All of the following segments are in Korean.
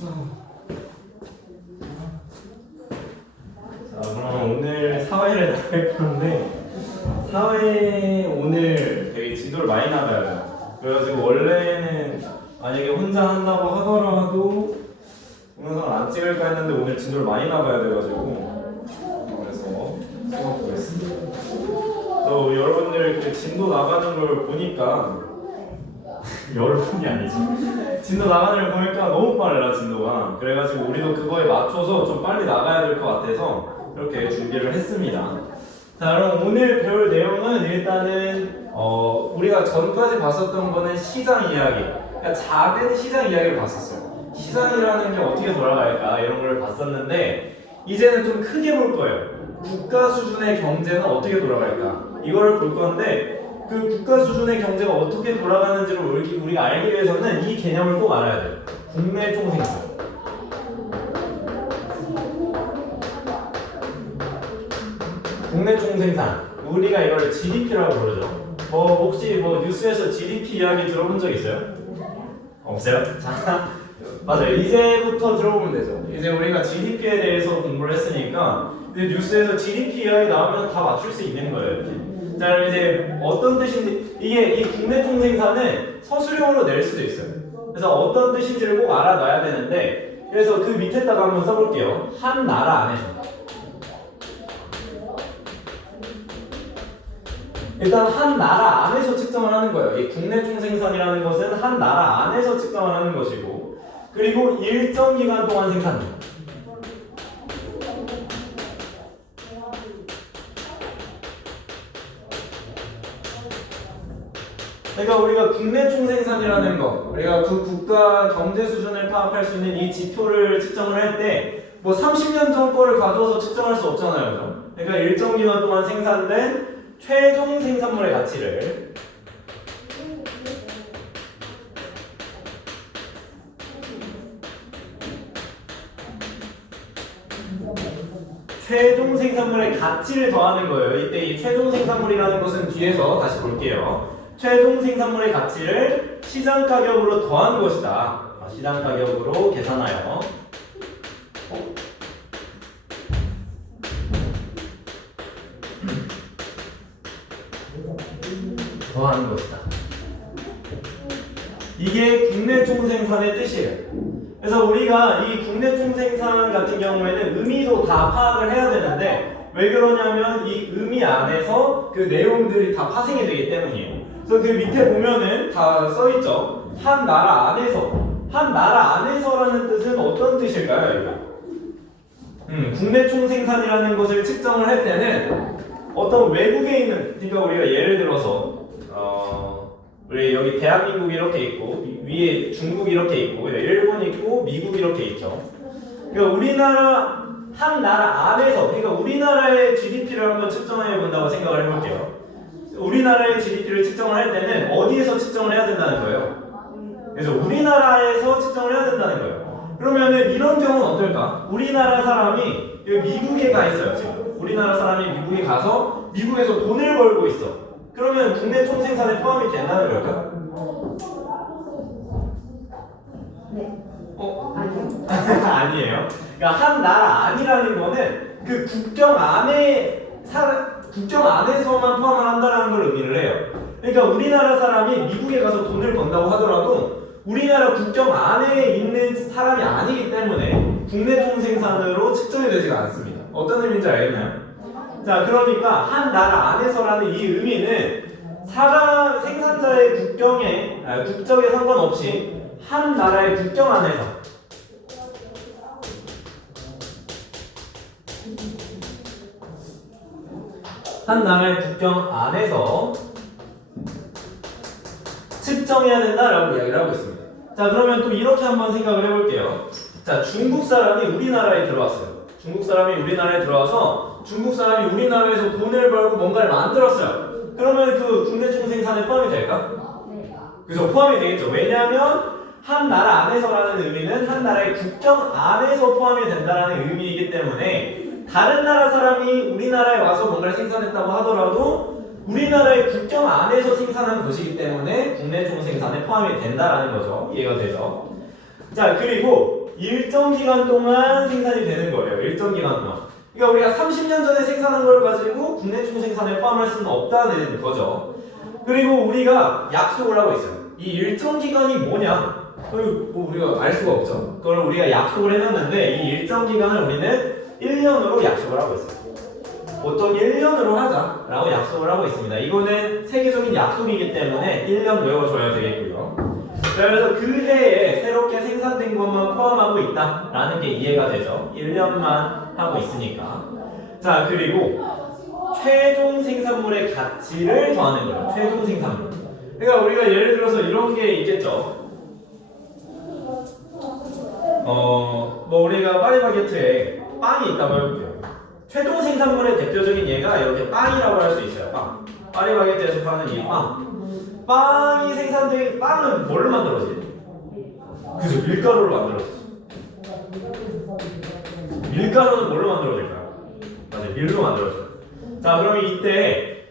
자, 그럼 오늘 사회를 나갈 건데 사회 오늘 되게 지도를 많이 나가야 돼요. 그래가지고 원래는 만약에 혼자 한다고 하더라도 동영상을 안 찍을까 했는데 오늘 지도를 많이 나가야 돼가지고 그래서 찍어보고 있습니다. 또 여러분들 그 진도 나가는 걸 보니까 여러분이 아니지. 진도 나가는 걸 보니까 너무 빨라 진도가. 그래가지고 우리도 그거에 맞춰서 좀 빨리 나가야 될 것 같아서 이렇게 준비를 했습니다. 자, 그럼 오늘 배울 내용은 일단은 우리가 전까지 봤었던 거는 시장 이야기, 그러니까 작은 시장 이야기를 봤었어요. 시장이라는 게 어떻게 돌아갈까 이런 걸 봤었는데 이제는 좀 크게 볼 거예요. 국가 수준의 경제는 어떻게 돌아갈까 이거를 볼 건데 그 국가 수준의 경제가 어떻게 돌아가는지를 우리가 알기 위해서는 이 개념을 꼭 알아야 돼요. 국내 총생산. 국내 총생산. 우리가 이걸 GDP라고 부르죠. 혹시 뉴스에서 GDP 이야기 들어본 적 있어요? 없어요? 자, 맞아요. 이제부터 들어보면 되죠. 이제 우리가 GDP에 대해서 공부를 했으니까 이제 뉴스에서 GDP 이야기 나오면 다 맞출 수 있는 거예요. 이렇게. 자, 그럼 이제 어떤 뜻인지 이게 이 국내 총생산은 서술형으로 낼 수도 있어요. 그래서 어떤 뜻인지를 꼭 알아놔야 되는데 그래서 그 밑에다가 한번 써볼게요. 한 나라 안에서. 일단 한 나라 안에서 측정을 하는 거예요. 이 국내 총생산이라는 것은 한 나라 안에서 측정을 하는 것이고 그리고 일정 기간 동안 생산. 그러니까 우리가 국내 총생산이라는 거, 우리가 그 국가 경제 수준을 파악할 수 있는 이 지표를 측정을 할 때 뭐 30년 전 거를 가져와서 측정할 수 없잖아요. 그죠? 그러니까 일정 기간 동안 생산된 최종 생산물의 가치를 최종 생산물의 가치를 더하는 거예요. 이때 이 최종 생산물이라는 것은 뒤에서 다시 볼게요. 최종 생산물의 가치를 시장 가격으로 더한 것이다. 시장 가격으로 계산하여 더하는 것이다. 이게 국내 총생산의 뜻이에요. 그래서 우리가 이 국내 총생산 같은 경우에는 의미도 다 파악을 해야 되는데 왜 그러냐면 이 의미 안에서 그 내용들이 다 파생이 되기 때문이에요. 그래서 그 밑에 보면은 다 써있죠. 한 나라 안에서. 한 나라 안에서라는 뜻은 어떤 뜻일까요, 이거? 국내 총생산이라는 것을 측정을 할 때는 어떤 외국에 있는, 그러니까 우리가 예를 들어서 우리 여기 대한민국 이렇게 있고 위에 중국 이렇게 있고 일본 있고 미국 이렇게 있죠. 그러니까 우리나라 한 나라 안에서, 그러니까 우리나라의 GDP를 한번 측정해 본다고 생각을 해볼게요. 우리나라의 GDP를 측정을 할 때는 어디에서 측정을 해야 된다는 거예요? 그래서 우리나라에서 측정을 해야 된다는 거예요. 그러면은 이런 경우는 어떨까? 우리나라 사람이 여기 미국에 가 있어요. 지금 우리나라 사람이 미국에 가서 미국에서 돈을 벌고 있어. 그러면 국내 총생산에 포함이 된다는 걸까? 네. 아니요. 아니에요. 그러니까 한 나라 안이라는 거는 그 국경 안에서만 포함을 한다는 걸 의미를 해요. 그러니까 우리나라 사람이 미국에 가서 돈을 번다고 하더라도 우리나라 국경 안에 있는 사람이 아니기 때문에 국내 총생산으로 측정이 되지가 않습니다. 어떤 의미인지 알겠나요? 자, 그러니까 한 나라 안에서라는 이 의미는 생산자의 국적에 상관없이 한 나라의 국경 안에서 한 나라의 국경 안에서 측정해야 된다라고 이야기를 하고 있습니다. 자, 그러면 또 이렇게 한번 생각을 해볼게요. 자, 중국 사람이 우리나라에 들어왔어요. 중국 사람이 우리나라에 들어와서 중국 사람이 우리나라에서 돈을 벌고 뭔가를 만들었어요. 그러면 그 국내 총생산에 포함이 될까? 네. 그래서 포함이 되겠죠. 왜냐하면 한 나라 안에서라는 의미는 한 나라의 국경 안에서 포함이 된다는 의미이기 때문에 다른 나라 사람이 우리나라에 와서 뭔가를 생산했다고 하더라도 우리나라의 국경 안에서 생산한 것이기 때문에 국내 총생산에 포함이 된다라는 거죠. 이해가 되죠? 자, 그리고 일정 기간 동안 생산이 되는 거예요. 일정 기간 동안. 그러니까 우리가 30년 전에 생산한 걸 가지고 국내 총생산에 포함할 수는 없다는 거죠. 그리고 우리가 약속을 하고 있어요. 이 일정 기간이 뭐냐? 뭐 우리가 알 수가 없죠. 그걸 우리가 약속을 해놨는데 이 일정 기간을 우리는 1년으로 약속을 하고 있어요. 보통 1년으로 하자라고 약속을 하고 있습니다. 이거는 세계적인 약속이기 때문에 1년 외워줘야 되겠고요. 그래서 그 해에 새롭게 생산된 것만 포함하고 있다라는 게 이해가 되죠. 1년만 하고 있으니까. 자, 그리고 최종 생산물의 가치를 더하는 거예요. 최종 생산물. 그러니까 우리가 예를 들어서 이런 게 있겠죠. 뭐 우리가 파리바게트에 빵이 있다고 해볼게요. 최종 생산물의 대표적인 예가 이렇게 빵이라고 할 수 있어요. 빵. 파리바게트에서 파는 이 빵. 빵이 생산된 빵은 뭘로 만들어지지? 그죠? 밀가루로 만들어지죠. 밀가루는 뭘로 만들어질까요? 맞아요. 밀로 만들어져요. 자, 그럼 이때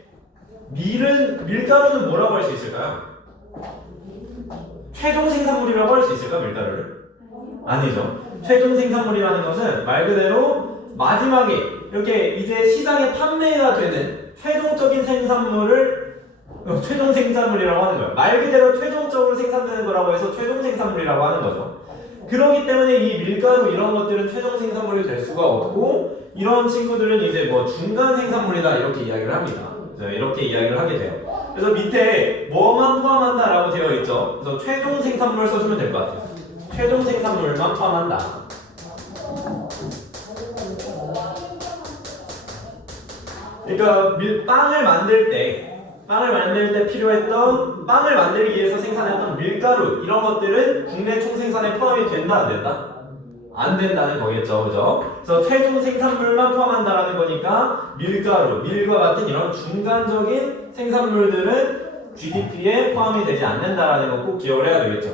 밀가루는 뭐라고 할 수 있을까요? 최종 생산물이라고 할 수 있을까? 밀가루를? 아니죠. 최종 생산물이라는 것은 말 그대로 마지막에 이렇게 이제 시장에 판매가 되는 최종적인 생산물을 최종 생산물이라고 하는 거예요. 말 그대로 최종적으로 생산되는 거라고 해서 최종 생산물이라고 하는 거죠. 그렇기 때문에 이 밀가루 이런 것들은 최종 생산물이 될 수가 없고 이런 친구들은 이제 뭐 중간 생산물이다 이렇게 이야기를 합니다. 이렇게 이야기를 하게 돼요. 그래서 밑에 뭐만 포함한다라고 되어 있죠. 그래서 최종 생산물 써주면 될 것 같아요. 최종 생산물만 포함한다. 그러니까 빵을 만들 때 필요했던 빵을 만들기 위해서 생산했던 밀가루 이런 것들은 국내 총생산에 포함이 된다 안 된다? 안 된다는 거겠죠, 그죠? 그래서 최종 생산물만 포함한다라는 거니까 밀가루, 밀과 같은 이런 중간적인 생산물들은 GDP에 포함이 되지 않는다라는 거 꼭 기억을 해야 되겠죠.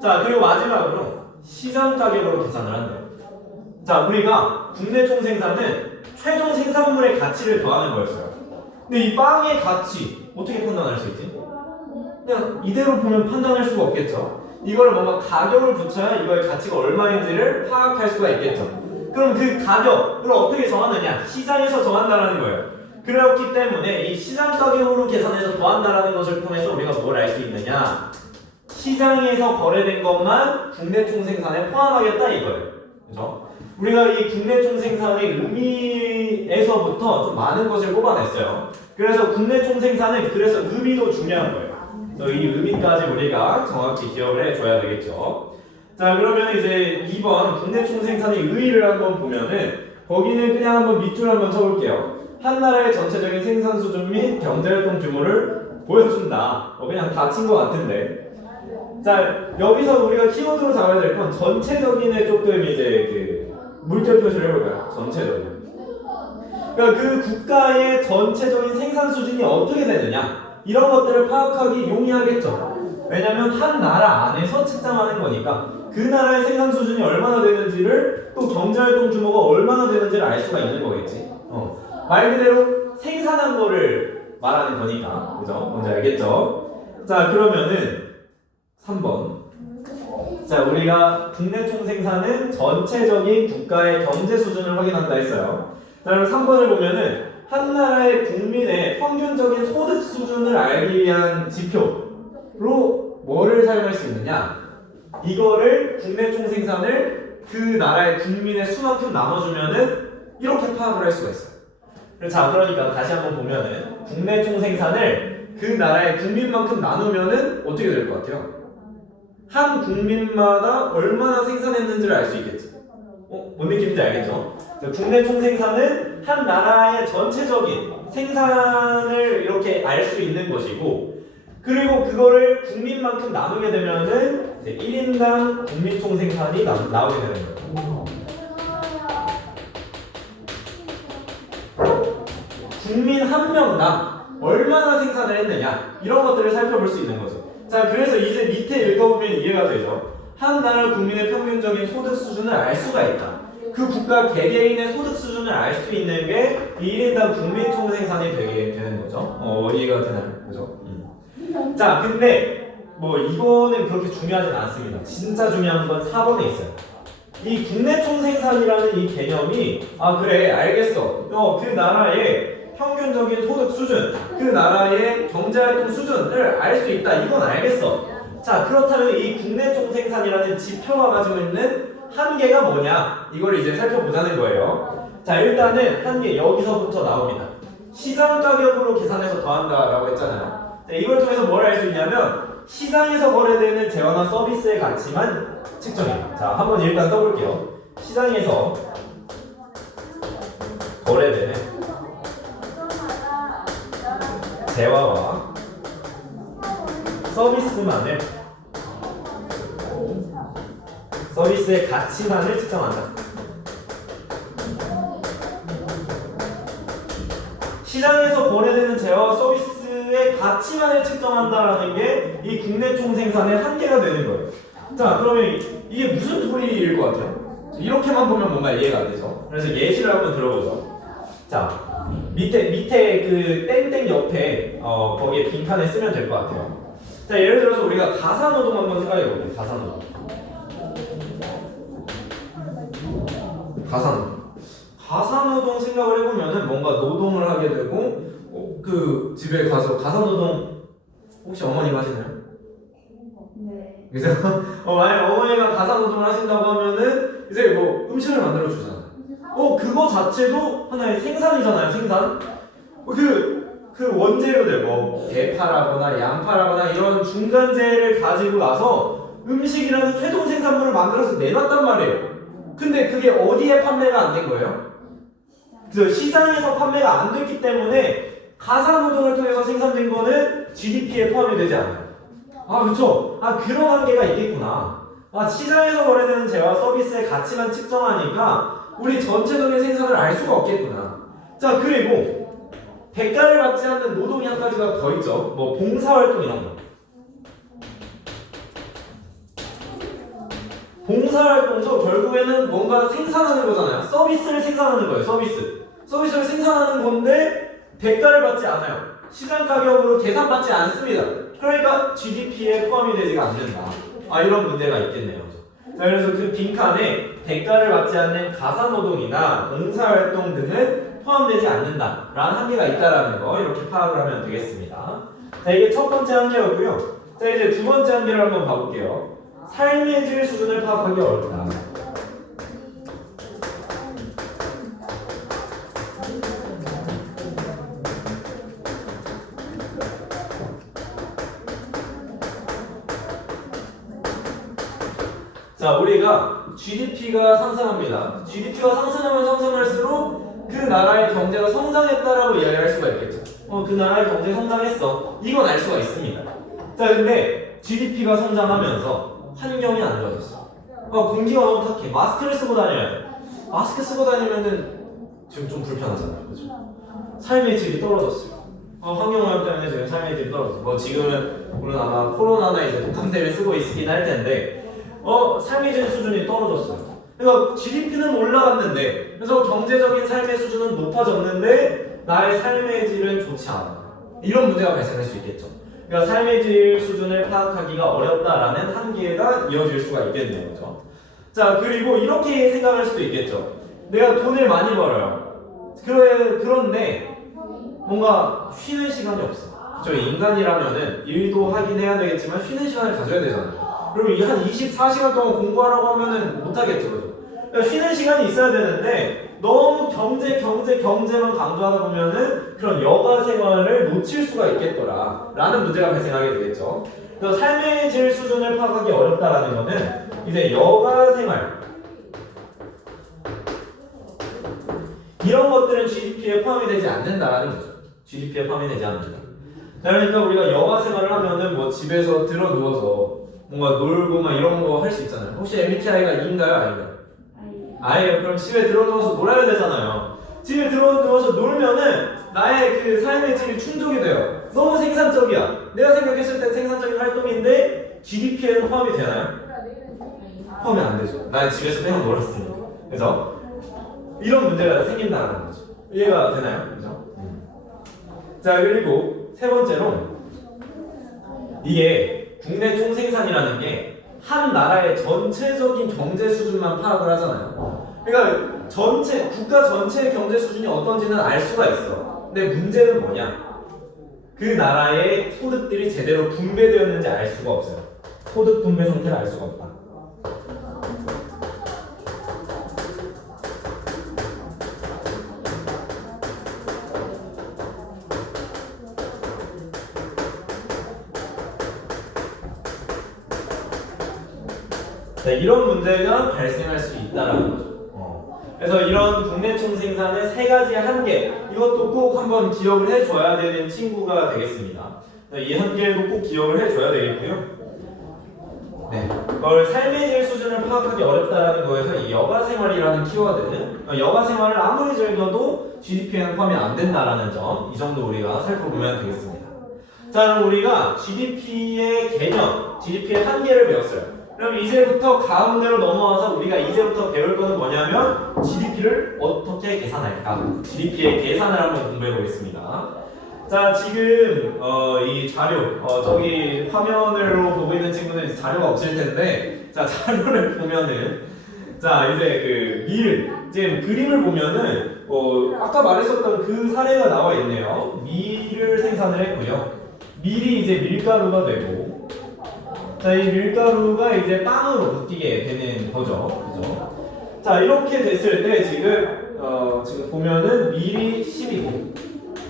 자, 그리고 마지막으로 시장 가격으로 계산을 한대요. 자, 우리가 국내 총생산은 최종 생산물의 가치를 더하는 거였어요. 근데 이 빵의 가치 어떻게 판단할 수 있지? 그냥 이대로 보면 판단할 수가 없겠죠. 이걸 뭔가 가격을 붙여야 이거의 가치가 얼마인지를 파악할 수가 있겠죠. 그럼 그 가격을 어떻게 정하느냐? 시장에서 정한다라는 거예요. 그렇기 때문에 이 시장 가격으로 계산해서 더한다라는 것을 통해서 우리가 뭘 알 수 있느냐? 시장에서 거래된 것만 국내 총생산에 포함하겠다 이거예요. 그죠? 우리가 이 국내 총생산의 의미에서부터 좀 많은 것을 뽑아냈어요. 그래서 국내 총생산은 그래서 의미도 중요한 거예요. 그래서 이 의미까지 우리가 정확히 기억을 해줘야 되겠죠. 자, 그러면 이제 2번 국내 총생산의 의의를 한번 보면은 거기는 그냥 한번 밑줄 한번 쳐볼게요. 한 나라의 전체적인 생산 수준 및 경제활동 규모를 보여준다. 그냥 다친 것 같은데. 자, 여기서 우리가 키워드로 잡아야 될 건 전체적인에 조금 이제 그 물결 표시를 해볼까요? 전체적인. 그러니까 그 국가의 전체적인 생산 수준이 어떻게 되느냐 이런 것들을 파악하기 용이하겠죠. 왜냐면 한 나라 안에서 측정하는 거니까 그 나라의 생산 수준이 얼마나 되는지를 또 경제활동 규모가 얼마나 되는지를 알 수가 있는 거겠지. 말 그대로 생산한 거를 말하는 거니까. 그죠? 뭔지 알겠죠? 자, 그러면은 3번. 자, 우리가 국내 총생산은 전체적인 국가의 경제 수준을 확인한다 했어요. 자, 그럼 3번을 보면은 한 나라의 국민의 평균적인 소득 수준을 알기 위한 지표로 뭐를 사용할 수 있느냐? 이거를 국내 총생산을 그 나라의 국민의 수만큼 나눠주면은 이렇게 파악을 할 수가 있어요. 자, 그러니까 다시 한번 보면은 국내 총생산을 그 나라의 국민만큼 나누면은 어떻게 될 것 같아요? 한 국민마다 얼마나 생산했는지를 알 수 있겠죠. 뭔 느낌인지 알겠죠? 국내 총생산은 한 나라의 전체적인 생산을 이렇게 알 수 있는 것이고, 그리고 그거를 국민만큼 나누게 되면은 1인당 국민 총생산이 나오게 되는 거예요. 국민 한 명당 얼마나 생산을 했느냐 이런 것들을 살펴볼 수 있는 거죠. 자, 그래서 이제 밑에 읽어보면 이해가 되죠. 한 나라 국민의 평균적인 소득 수준을 알 수가 있다. 그 국가 개개인의 소득 수준을 알 수 있는 게 1인당 국민 총생산이 되게 되는 거죠. 이해가 되나요? 그죠? 자, 근데 뭐 이거는 그렇게 중요하진 않습니다. 진짜 중요한 건 4번에 있어요. 이 국내 총생산이라는 이 개념이 그래 알겠어. 그 나라의 평균적인 소득 수준, 그 나라의 경제활동 수준을 알 수 있다. 이건 알겠어. 자, 그렇다면 이 국내 총생산이라는 지표가 가지고 있는 한계가 뭐냐? 이걸 이제 살펴보자는 거예요. 자, 일단은 한계 여기서부터 나옵니다. 시장 가격으로 계산해서 더한다라고 했잖아요. 자, 이걸 통해서 뭘 알 수 있냐면 시장에서 거래되는 재화나 서비스의 가치만 측정해요. 자, 한번 일단 써볼게요. 시장에서 거래되는 재화와 서비스의 가치만을 측정한다. 시장에서 거래되는 재화와 서비스의 가치만을 측정한다라는 게 이 국내 총생산의 한계가 되는 거예요. 자, 그러면 이게 무슨 소리일 것 같아요? 이렇게만 보면 뭔가 이해가 안 되죠. 그래서 예시를 한번 들어보죠. 자, 밑에 그 땡땡 옆에 거기에 빈칸에 쓰면 될 것 같아요. 자, 예를 들어서 우리가 가사노동 한번 생각해 볼게요. 가사노동 생각을 해보면은 뭔가 노동을 하게 되고 그 집에 가서 가사노동 혹시 어머니가 하시나요? 네. 그래서 만약 어머니가 가사노동을 하신다고 하면은 이제 뭐 음식을 만들어 주잖아요. 그거 자체도 하나의 생산이잖아요. 생산. 그 원재료들 뭐 대파라거나 양파라거나 이런 중간재를 가지고 나서 음식이라는 최종 생산물을 만들어서 내놨단 말이에요. 근데 그게 어디에 판매가 안 된 거예요? 그래서 시장에서 판매가 안 됐기 때문에 가사노동을 통해서 생산된 거는 GDP에 포함이 되지 않아요. 그렇죠. 그런 한계가 있겠구나. 시장에서 거래되는 재화 서비스의 가치만 측정하니까 우리 전체적인 생산을 알 수가 없겠구나. 자, 그리고 대가를 받지 않는 노동이 한 가지가 더 있죠. 뭐 봉사활동 이런 거. 봉사활동도 결국에는 뭔가 생산하는 거잖아요. 서비스를 생산하는 거예요. 서비스를 생산하는 건데 대가를 받지 않아요. 시장 가격으로 계산받지 않습니다. 그러니까 GDP에 포함이 되지가 않는다. 이런 문제가 있겠네요. 자, 그래서 그 빈칸에 대가를 받지 않는 가사노동이나 봉사활동 등은 포함되지 않는다라는 한계가 있다라는 거 이렇게 파악을 하면 되겠습니다. 자, 이게 첫 번째 한계였고요. 자, 이제 두 번째 한계를 한번 봐볼게요. 삶의 질 수준을 파악하기 어렵다. 자, 우리가 GDP가 상승합니다. GDP가 상승하면 상승할수록 그 나라의 경제가 성장했다라고 이야기할 수가 있겠죠. 그 나라의 경제 성장했어. 이건 알 수가 있습니다. 자, 근데 GDP가 성장하면서 환경이 안 좋아졌어. 공기가 너무 탁해. 마스크를 쓰고 다녀야 돼. 마스크 쓰고 다니면은 지금 좀 불편하잖아요. 그죠? 삶의 질이 떨어졌어요. 환경오염 때문에 지금 삶의 질이 떨어졌어. 뭐 지금은 물론 아마 코로나나 이제 독감 때문에 쓰고 있긴 할 텐데 삶의 질 수준이 떨어졌어요. 그러니까 GDP는 올라갔는데 그래서 경제적인 삶의 수준은 높아졌는데 나의 삶의 질은 좋지 않아. 이런 문제가 발생할 수 있겠죠. 그러니까 삶의 질 수준을 파악하기가 어렵다라는 한계가 이어질 수가 있겠네요. 그렇죠? 자, 그리고 이렇게 생각할 수도 있겠죠. 내가 돈을 많이 벌어요. 그런데 뭔가 쉬는 시간이 없어. 저 인간이라면은 일도 하긴 해야 되겠지만 쉬는 시간을 가져야 되잖아요. 그럼 한 24시간 동안 공부하라고 하면은 못하겠죠. 그러니까 쉬는 시간이 있어야 되는데 너무 경제만 강조하다 보면은 그런 여가 생활을 놓칠 수가 있겠더라 라는 문제가 발생하게 되겠죠. 그래서 삶의 질 수준을 파악하기 어렵다라는 거는 이제 여가 생활 이런 것들은 GDP에 포함이 되지 않는다라는 거죠. GDP에 포함이 되지 않는다. 그러니까 우리가 여가 생활을 하면은 뭐 집에서 들어 누워서 뭔가 놀고 막 이런 거 할 수 있잖아요. 혹시 MBTI가 E인가요? 아닌가요? 아예요. 그럼 집에 들어 누워서 놀아야 되잖아요. 집에 들어 누워서 놀면은 나의 그 삶의 질이 충족이 돼요. 너무 생산적이야. 내가 생각했을 때 생산적인 활동인데 GDP에는 포함이 되나요? 포함이 안 되죠. 난 집에서 그냥 놀았으니까. 그래서 이런 문제가 생긴다는 거죠. 이해가 되나요? 그죠? 자, 그리고 세 번째로 이게 국내 총생산이라는 게 한 나라의 전체적인 경제 수준만 파악을 하잖아요. 그러니까 국가 전체의 경제 수준이 어떤지는 알 수가 있어. 근데 문제는 뭐냐? 그 나라의 소득들이 제대로 분배되었는지 알 수가 없어요. 소득 분배 상태를 알 수가 없다. 네, 이런 문제가 발생할 수 있다라는 거죠. 그래서 이런 국내 총생산의 세 가지 한계, 이것도 꼭 한번 기억을 해줘야 되는 친구가 되겠습니다. 이 한계도 꼭 기억을 해줘야 되겠고요. 네, 그걸 삶의 질 수준을 파악하기 어렵다라는 거에서 이 여가생활이라는 키워드, 여가생활을 아무리 즐겨도 GDP에는 포함이 안 된다라는 점, 이 정도 우리가 살펴보면 되겠습니다. 자, 그럼 우리가 GDP의 개념, GDP의 한계를 배웠어요. 그럼 이제부터 가운데로 넘어와서 우리가 이제부터 배울 거는 뭐냐면 GDP를 어떻게 계산할까? GDP의 계산을 한번 공부해 보겠습니다. 자, 지금 이 자료, 저기 화면으로 보고 있는 친구는 자료가 없을 텐데, 자, 자료를 보면은, 자, 이제 지금 그림을 보면은 아까 말했었던 그 사례가 나와 있네요. 밀을 생산을 했고요. 밀이 이제 밀가루가 되고, 자, 이 밀가루가 이제 빵으로 바뀌게 되는 거죠. 그죠? 자, 이렇게 됐을 때 지금 보면은 밀이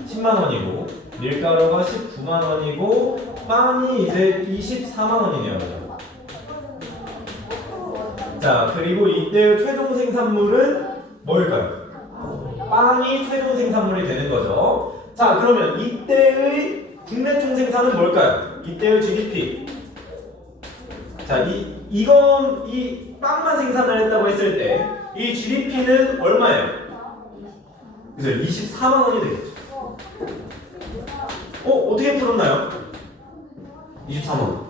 10만 원이고, 밀가루가 19만 원이고, 빵이 이제 24만 원이네요. 그죠? 자, 그리고 이때의 최종 생산물은 뭘까요? 빵이 최종 생산물이 되는 거죠. 자, 그러면 이때의 국내 총생산은 뭘까요? 이때의 GDP. 자, 이 빵만 생산을 했다고 했을 때 이 GDP는 얼마예요? 그래서 24만 원이 되겠죠. 어떻게 풀었나요? 24만 원.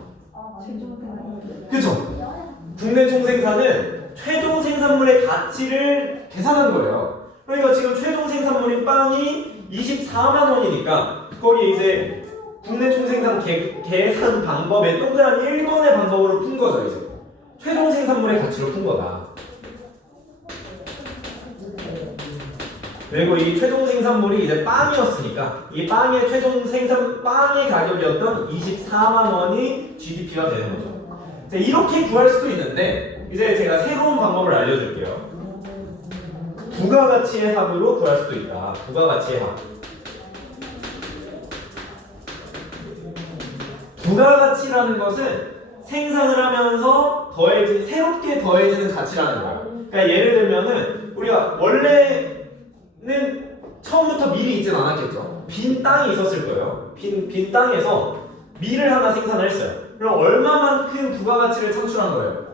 그죠? 국내 총생산은 최종 생산물의 가치를 계산한 거예요. 그러니까 지금 최종 생산물인 빵이 24만 원이니까 거기 이제 국내 총생산 계산 방법의 동그라미 1번의 방법으로 푼 거죠. 이제 최종 생산물의 가치로 푼 거다. 그리고 이 최종 생산물이 이제 빵이었으니까 이 빵의 최종 생산 빵의 가격이었던 24만 원이 GDP가 되는 거죠. 자, 이렇게 구할 수도 있는데 이제 제가 새로운 방법을 알려줄게요. 부가가치의 합으로 구할 수도 있다. 부가가치의 합. 부가가치라는 것은 생산을 하면서 새롭게 더해지는 가치라는 거예요. 그러니까 예를 들면은 우리가 원래는 처음부터 밀이 있진 않았겠죠. 빈 땅이 있었을 거예요. 빈 땅에서 밀을 하나 생산을 했어요. 그럼 얼마만큼 부가가치를 창출한 거예요?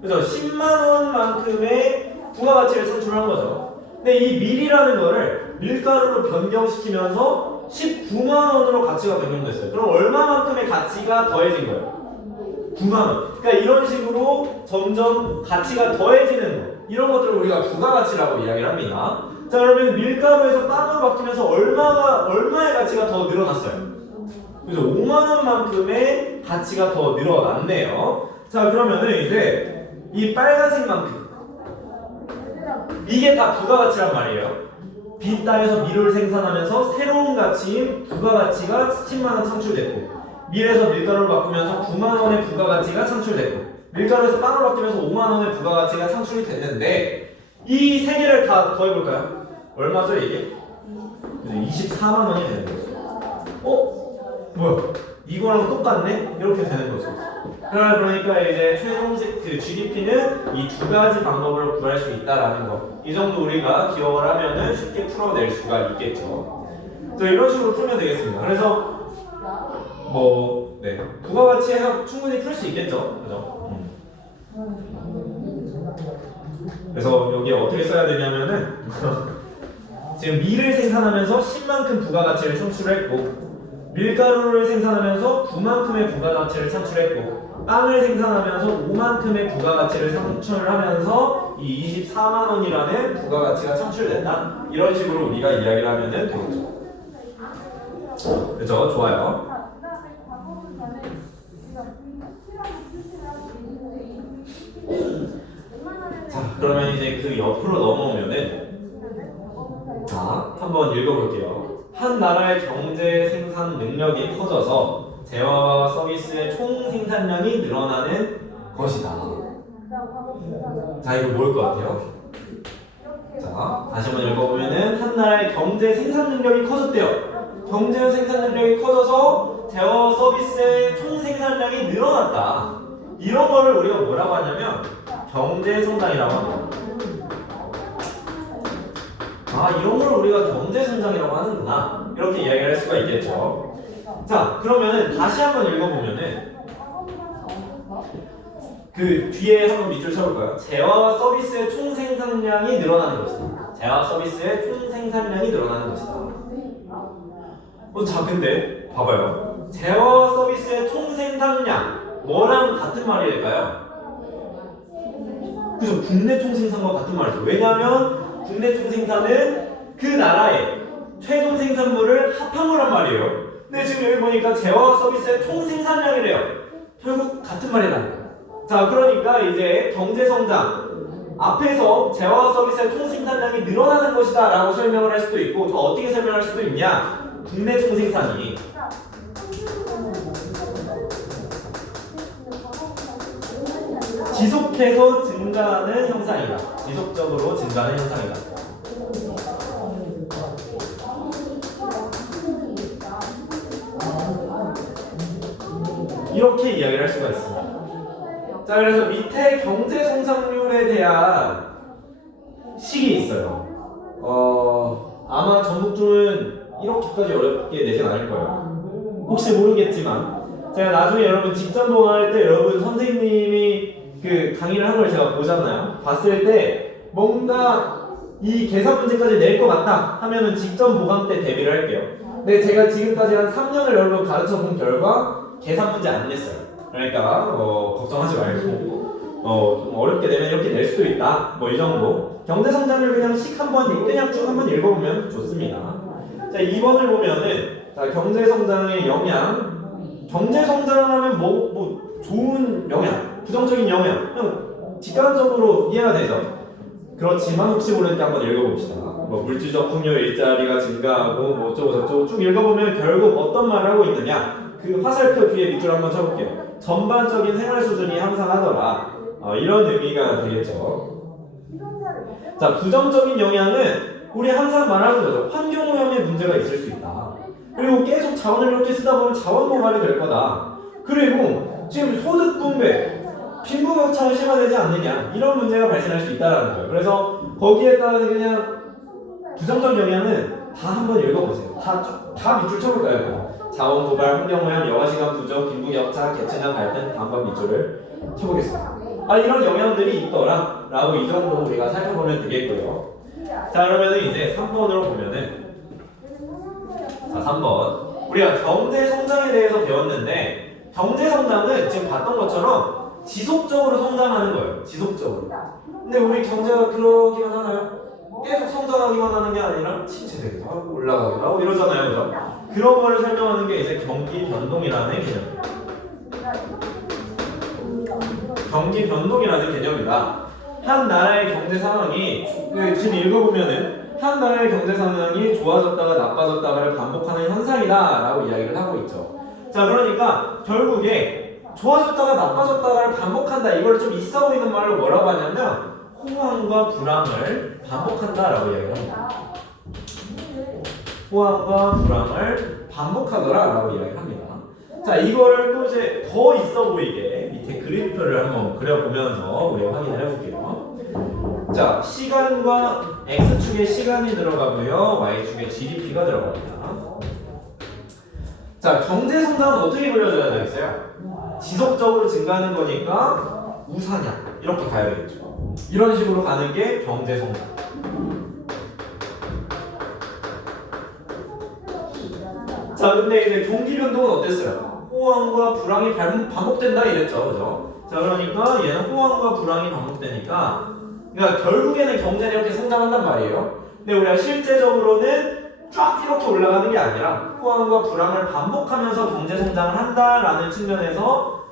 그래서 10만 원만큼의 부가가치를 창출한 거죠. 근데 이 밀이라는 거를 밀가루로 변경시키면서 19만 원으로 가치가 변경됐어요. 그럼 얼마만큼의 가치가 더해진 거예요? 9만 원. 그러니까 이런 식으로 점점 가치가 더해지는 거. 이런 것들을 우리가 부가가치라고 이야기를 합니다. 자, 그러면 밀가루에서 빵으로 바뀌면서 얼마의 가치가 더 늘어났어요? 그래서 5만 원만큼의 가치가 더 늘어났네요. 자, 그러면은 이제 이 빨간색만큼 이게 다 부가가치란 말이에요. 빈 땅에서 밀을 생산하면서 새로운 가치인 부가가치가 10만 원 창출됐고, 밀에서 밀가루를 바꾸면서 9만 원의 부가가치가 창출됐고, 밀가루에서 빵으로 바뀌면서 5만 원의 부가가치가 창출이 됐는데 이 세 개를 다 더해볼까요? 얼마죠 이게? 24만 원이 되는 거죠. 뭐야? 이거랑 똑같네? 이렇게 되는 거죠. 그러니까 이제 최종 GDP는 이 두 가지 방법으로 구할 수 있다라는 거. 이 정도 우리가 기억을 하면은 쉽게 풀어낼 수가 있겠죠. 자, 이런 식으로 풀면 되겠습니다. 그래서 부가가치의 합 충분히 풀 수 있겠죠, 그죠? 그래서 여기 어떻게 써야 되냐면은 지금 밀을 생산하면서 10만큼 부가가치를 창출했고, 밀가루를 생산하면서 9만큼의 부가가치를 창출했고, 빵을 생산하면서 5만큼의 부가가치를 창출하면서 이 24만 원이라는 부가가치가 창출된다. 이런 식으로 우리가 이야기를 하면 되겠죠. 그렇죠? 좋아요. 자, 그러면 이제 그 옆으로 넘어오면은 자, 한번 읽어볼게요. 한 나라의 경제 생산 능력이 커져서 재화와 서비스의 총 생산량이 늘어나는 것이다. 자, 이거 뭘 것 같아요? 자, 다시 한번 읽어보면은 한 나라의 경제 생산 능력이 커졌대요. 경제 생산 능력이 커져서 재화와 서비스의 총 생산량이 늘어났다. 이런 거를 우리가 뭐라고 하냐면 경제 성장이라고 합니다. 아, 이런 걸 우리가 경제 성장이라고 하는구나. 이렇게 이야기를 할 수가 있겠죠. 자, 그러면 다시 한번 읽어보면은 그 뒤에 한번 밑줄 쳐볼까요? 재화와 서비스의 총 생산량이 늘어나는 것이다. 재화와 서비스의 총 생산량이 늘어나는 것이다. 자, 근데 봐봐요. 재화와 서비스의 총 생산량 뭐랑 같은 말일까요? 그죠? 국내 총 생산과 같은 말이죠. 왜냐하면 국내 총 생산은 그 나라의 최종 생산물을 합한 거란 말이에요. 근데 지금 여기 보니까 재화와 서비스의 총 생산량이래요. 결국 같은 말이라는 거예요. 자, 그러니까 이제 경제 성장 앞에서 재화와 서비스의 총 생산량이 늘어나는 것이다 라고 설명을 할 수도 있고 또 어떻게 설명할 수도 있냐? 국내 총 생산이 지속해서 증가하는 형상이다. 지속적으로 증가하는 형상이다. 이렇게 이야기를 할 수가 있습니다. 자, 그래서 밑에 경제 성장률에 대한 식이 있어요. 아마 전북중은 이렇게까지 어렵게 내진 않을 거예요. 혹시 모르겠지만 제가 나중에 여러분 직전봉할 때 여러분 선생님이 그 강의를 한 걸 제가 보잖아요. 봤을 때 뭔가 이 계산 문제까지 낼 것 같다 하면은 직전 보강 때 대비를 할게요. 근데 제가 지금까지 한 3년을 여러분 가르쳐 본 결과 계산 문제 안 냈어요. 그러니까 걱정하지 말고 좀 어렵게 되면 이렇게 낼 수도 있다. 뭐 이 정도. 경제 성장률 그냥 식 한번 그냥 쭉 한번 읽어보면 좋습니다. 자, 2번을 보면은 자, 경제 성장의 영향. 경제 성장하면 뭐 좋은 영향, 부정적인 영향, 그냥 직관적으로 이해가 되죠. 그렇지만 혹시 모르니까 한번 읽어봅시다. 뭐 물질적 풍요, 일자리가 증가하고 뭐 어쩌고 저쩌고 쭉 읽어보면 결국 어떤 말을 하고 있느냐? 그 화살표 뒤에 밑줄 한번 쳐볼게요. 전반적인 생활 수준이 향상하더라. 이런 의미가 되겠죠. 자, 부정적인 영향은 우리 항상 말하는 거죠. 환경오염의 문제가 있을 수 있다. 그리고 계속 자원을 이렇게 쓰다 보면 자원 고갈이 될 거다. 그리고 지금 소득 분배, 빈부격차가 심화되지 않느냐 이런 문제가 발생할 수 있다는 거예요. 그래서 거기에 따라서 그냥 부정적 영향은 다 한번 읽어보세요. 다 밑줄 쳐볼까요? 자원 고갈, 환경오염, 여가시간 부족, 빈부격차, 계층간 갈등 한번 밑줄을 쳐보겠습니다. 이런 영향들이 있더라 라고 이 정도 우리가 살펴보면 되겠고요. 자, 그러면 이제 3번으로 보면은 자, 3번 우리가 경제 성장에 대해서 배웠는데 경제 성장은 지금 봤던 것처럼 지속적으로 성장하는 거예요. 지속적으로. 근데 우리 경제가 그러기만 하나요? 계속 성장하기만 하는 게 아니라 침체되기도 하고 올라가기도 하고 이러잖아요. 그죠? 그런 거를 설명하는 게 이제 경기 변동이라는 개념이에요. 경기 변동이라는 개념이다. 한 나라의 경제 상황이 지금 읽어보면은 한 나라의 경제 상황이 좋아졌다가 나빠졌다가를 반복하는 현상이다 라고 이야기를 하고 있죠. 자, 그러니까 결국에 좋아졌다가 나빠졌다가를 반복한다, 이걸 좀 있어 보이는 말로 뭐라고 하냐면 호황과 불황을 반복한다 라고 이야기를 합니다. 호황과 불황을 반복하더라 라고 이야기를 합니다. 자, 이거를 또 이제 더 있어 보이게 밑에 그래프를 한번 그려보면서 우리 확인을 해볼게요. 자, 시간과 X축에 시간이 들어가고요, Y축에 GDP가 들어갑니다. 자, 경제 성장은 어떻게 그려져야 되겠어요? 지속적으로 증가하는 거니까 우상향 이렇게 가야 되겠죠. 이런 식으로 가는 게 경제 성장. 자, 근데 이제 경기 변동은 어땠어요? 호황과 불황이 반복된다 이랬죠, 그죠? 자, 그러니까 얘는 호황과 불황이 반복되니까, 그러니까 결국에는 경제는 이렇게 성장한단 말이에요. 근데 우리가 실제적으로는 쫙 이렇게 올라가는 게 아니라 호황과 불황을 반복하면서 경제 성장을 한다라는 측면에서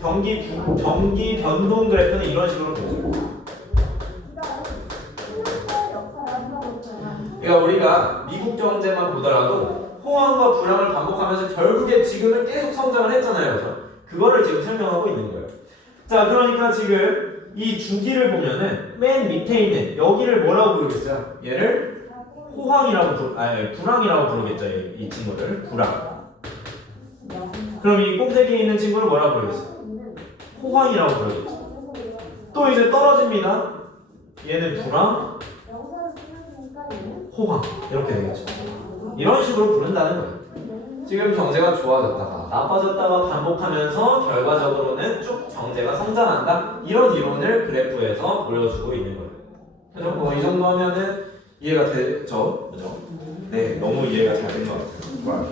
경기 변동 그래프는 이런 식으로 보죠. 그러니까 우리가 미국 경제만 보더라도 호황과 불황을 반복하면서 결국에 지금은 계속 성장을 했잖아요. 그죠? 그거를 지금 설명하고 있는 거예요. 자, 그러니까 지금 이 주기를 보면은 맨 밑에 있는 여기를 뭐라고 부르겠어요? 얘를 불황이라고 부르겠죠. 이 친구를 불황. 그럼 이 꼭대기에 있는 친구를 뭐라고 부르겠어요? 호황이라고 부르겠죠. 또 이제 떨어집니다. 얘는 불황, 호황 이렇게 되겠죠. 이런 식으로 부른다는 거예요. 지금 경제가 좋아졌다가 나빠졌다가 반복하면서 결과적으로는 쭉 경제가 성장한다. 이런 이론을 그래프에서 보여주고 있는 거예요. 그래서 뭐 이 정도 하면은 이해가 되죠? 그죠? 네, 너무 이해가 잘 된 것 같아요.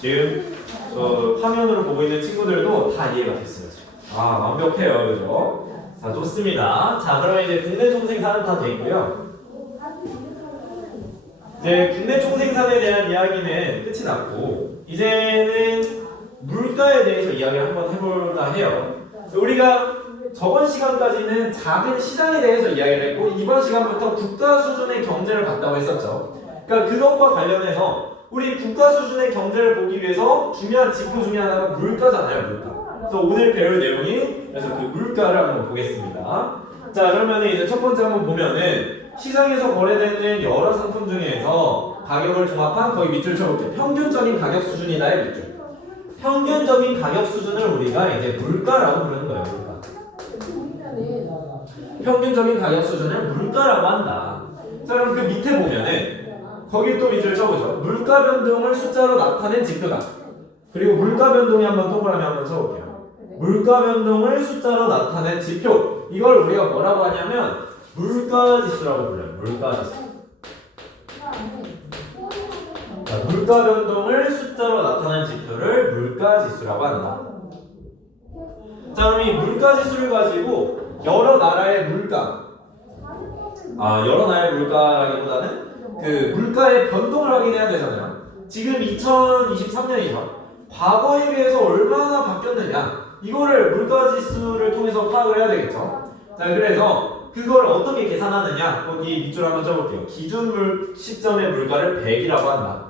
지금 저 화면으로 보고 있는 친구들도 다 이해가 됐어요. 아, 완벽해요. 그죠? 자, 좋습니다. 자, 그러면 이제 국내 총생산은 다 됐고요. 이제 국내 총생산에 대한 이야기는 끝이 났고 이제는 물가에 대해서 이야기를 한번 해볼까 해요. 우리가 저번 시간까지는 작은 시장에 대해서 이야기를 했고 이번 시간부터 국가 수준의 경제를 봤다고 했었죠. 그러니까 그것과 관련해서 우리 국가 수준의 경제를 보기 위해서 중요한 지표 중에 하나가 물가잖아요. 물가. 그래서 오늘 배울 내용이 그래서 그 물가를 한번 보겠습니다. 자, 그러면 이제 첫 번째 한번 보면은 시장에서 거래되는 여러 상품 중에서 가격을 종합한 거의 밑줄 쳐볼게요. 평균적인 가격 수준이다의 밑줄. 평균적인 가격 수준을 우리가 이제 물가라고 부르는 거예요. 물가. 평균적인 가격 수준을 물가라고 한다. 자, 그럼 그 밑에 보면은 거기 또 밑줄 쳐보죠. 물가 변동을 숫자로 나타낸 지표다. 그리고 물가 변동이 한번 동그라미 한번 쳐볼게요. 물가 변동을 숫자로 나타낸 지표. 이걸 우리가 뭐라고 하냐면 물가지수라고 불러요. 물가지수. 자, 물가 변동을 숫자로 나타낸 지표를 물가지수라고 한다. 자, 그럼 이 물가지수를 가지고 여러 나라의 물가, 여러 나라의 물가라기보다는 그 물가의 변동을 확인해야 되잖아요. 지금 2023년이죠. 과거에 비해서 얼마나 바뀌었느냐 이거를 물가지수를 통해서 파악을 해야 되겠죠. 자, 그래서 그걸 어떻게 계산하느냐 거기 밑줄 한번 쳐볼게요. 기준 시점의 물가를 100이라고 한다.